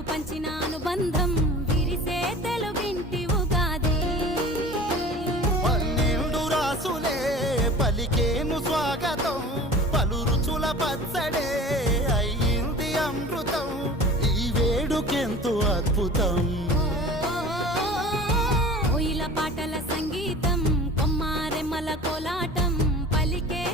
తోడు పంచిన అనుబంధం విరిసే తెలుగింటి ఉగాది. 12 రాసులే పలికేను స్వాగతం, పలు రుచుల పచ్చడే అయ్యింది అమృతం. ఈ వేడుకెంతో అద్భుతం. కోయిల పాటల సంగీతం, కొమ్మారెమ్మల కోలాటం పలికే